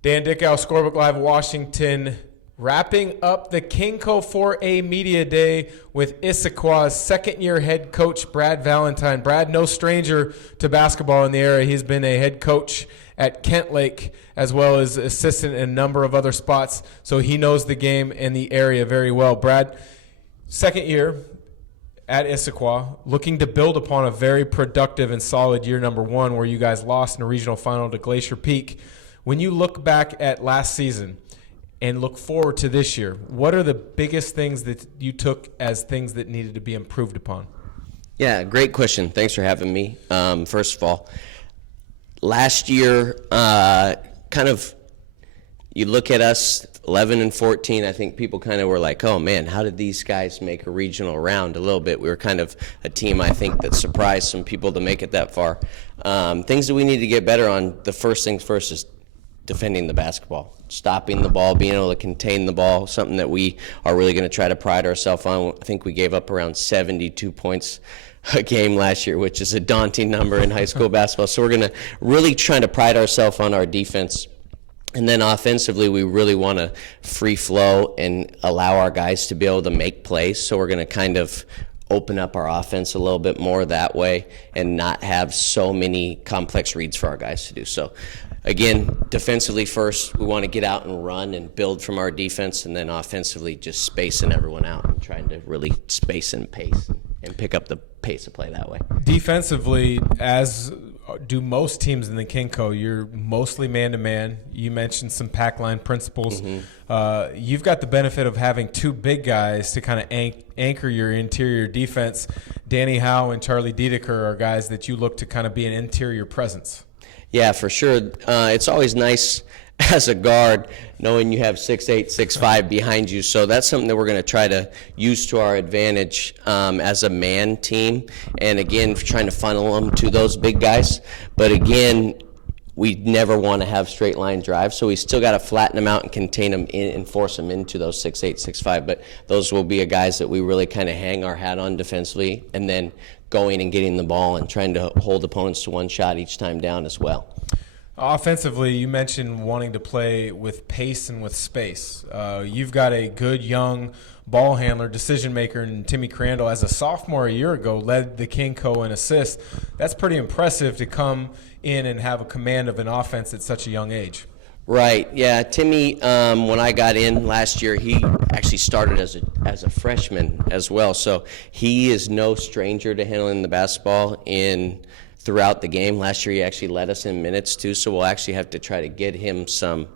Dan Dickau, Scorebook Live, Washington, wrapping up the KingCo 4A Media Day with Issaquah's second-year head coach, Brad Valentine. Brad, no stranger to basketball in the area. He's been a head coach at Kent Lake as well as assistant in a number of other spots, so he knows the game and the area very well. Brad, second year at Issaquah, looking to build upon a very productive and solid year number one where you guys lost in a regional final to Glacier Peak. When you look back at last season and look forward to this year, what are the biggest things that you took as things that needed to be improved upon? Yeah, great question. Thanks for having me. First of all, last year, you look at us, 11 and 14, I think people kind of were like, oh man, how did these guys make a regional round a little bit? We were kind of a team, I think, that surprised some people to make it that far. Things that we need to get better on, the first things first is defending the basketball, stopping the ball, being able to contain the ball, something that we are really going to try to pride ourselves on. I think we gave up around 72 points a game last year, which is a daunting number in high school basketball. So we're going to really try to pride ourselves on our defense. And then offensively, we really want to free flow and allow our guys to be able to make plays. So we're going to kind of open up our offense a little bit more that way and not have so many complex reads for our guys to do. So again, defensively first, we want to get out and run and build from our defense, and then offensively just spacing everyone out and trying to really space and pace and pick up the pace of play that way. Defensively, as do most teams in the KingCo, you're mostly man-to-man. You mentioned some pack line principles. Mm-hmm. You've got the benefit of having two big guys to kind of anchor your interior defense. Danny Howe and Charlie Dickau are guys that you look to kind of be an interior presence. Yeah, for sure. It's always nice as a guard knowing you have 6'8", 6'5" behind you. So that's something that we're going to try to use to our advantage as a man team. And again, trying to funnel them to those big guys. But again, we never want to have straight line drives, so we still got to flatten them out and contain them in and force them into those 6'8", 6'5". But those will be guys that we really kind of hang our hat on defensively, and then going and getting the ball and trying to hold opponents to one shot each time down as well. Offensively, you mentioned wanting to play with pace and with space. You've got a good young ball handler, decision maker, and Timmy Crandall, as a sophomore a year ago, led the KingCo in assists. That's pretty impressive to come in and have a command of an offense at such a young age. Right, yeah. Timmy, when I got in last year, he actually started as a freshman as well. So he is no stranger to handling the basketball throughout the game. Last year he actually led us in minutes too, so we'll actually have to try to get him some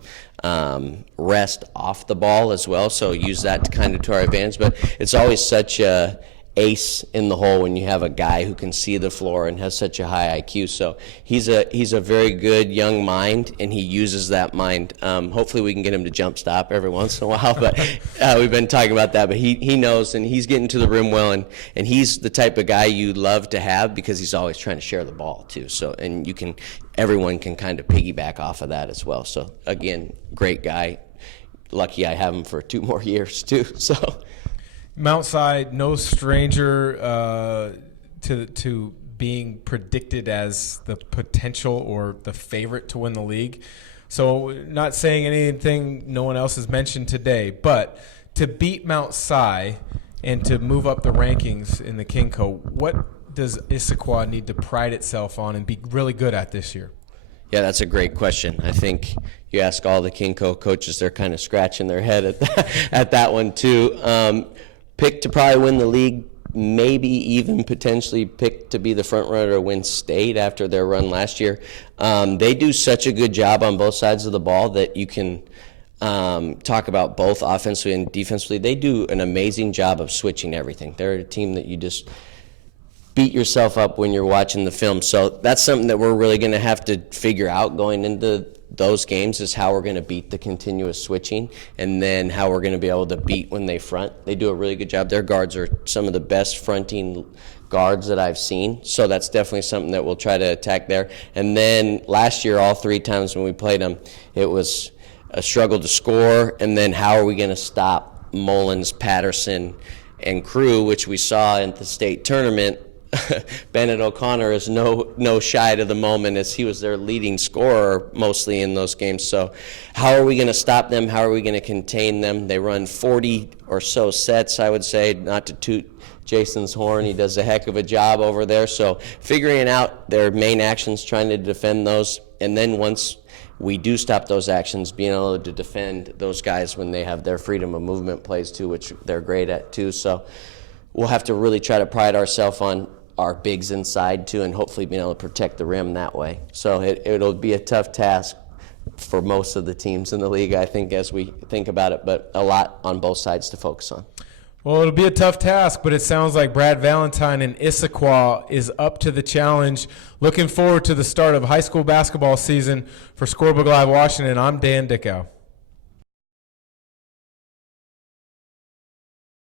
rest off the ball as well, so use that to our advantage. But it's always such a ace in the hole when you have a guy who can see the floor and has such a high IQ. So he's a very good young mind, and he uses that mind. Hopefully we can get him to jump stop every once in a while, but we've been talking about that. But he knows, and he's getting to the rim well, and he's the type of guy you love to have because he's always trying to share the ball too. So, and everyone can kind of piggyback off of that as well. So again, great guy. Lucky I have him for 2 more years too. So. Mount Si, no stranger to being predicted as the potential or the favorite to win the league. So not saying anything no one else has mentioned today, but to beat Mount Si and to move up the rankings in the KingCo, what does Issaquah need to pride itself on and be really good at this year? Yeah, that's a great question. I think you ask all the KingCo coaches, they're kind of scratching their head at that one too. Pick to probably win the league, maybe even potentially pick to be the front runner to win state after their run last year. They do such a good job on both sides of the ball that you can talk about both offensively and defensively. They do an amazing job of switching everything. They're a team that you just beat yourself up when you're watching the film. So that's something that we're really going to have to figure out going into those games, is how we're going to beat the continuous switching, and then how we're going to be able to beat when they front. They do a really good job. Their guards are some of the best fronting guards that I've seen, so that's definitely something that we'll try to attack there. And then last year, all 3 times when we played them, it was a struggle to score, and then how are we going to stop Mullins, Patterson, and Crew, which we saw in the state tournament Bennett O'Connor is no shy to the moment, as he was their leading scorer mostly in those games. So how are we going to stop them? How are we going to contain them? They run 40 or so sets, I would say, not to toot Jason's horn. He does a heck of a job over there. So figuring out their main actions, trying to defend those, and then once we do stop those actions, being able to defend those guys when they have their freedom of movement plays too, which they're great at too. So we'll have to really try to pride ourselves on our bigs inside too, and hopefully being able to protect the rim that way. So it'll be a tough task for most of the teams in the league, I think, as we think about it, but a lot on both sides to focus on. Well, it'll be a tough task, but it sounds like Brad Valentine in Issaquah is up to the challenge. Looking forward to the start of high school basketball season. For Scorebook Live Washington, I'm Dan Dickau.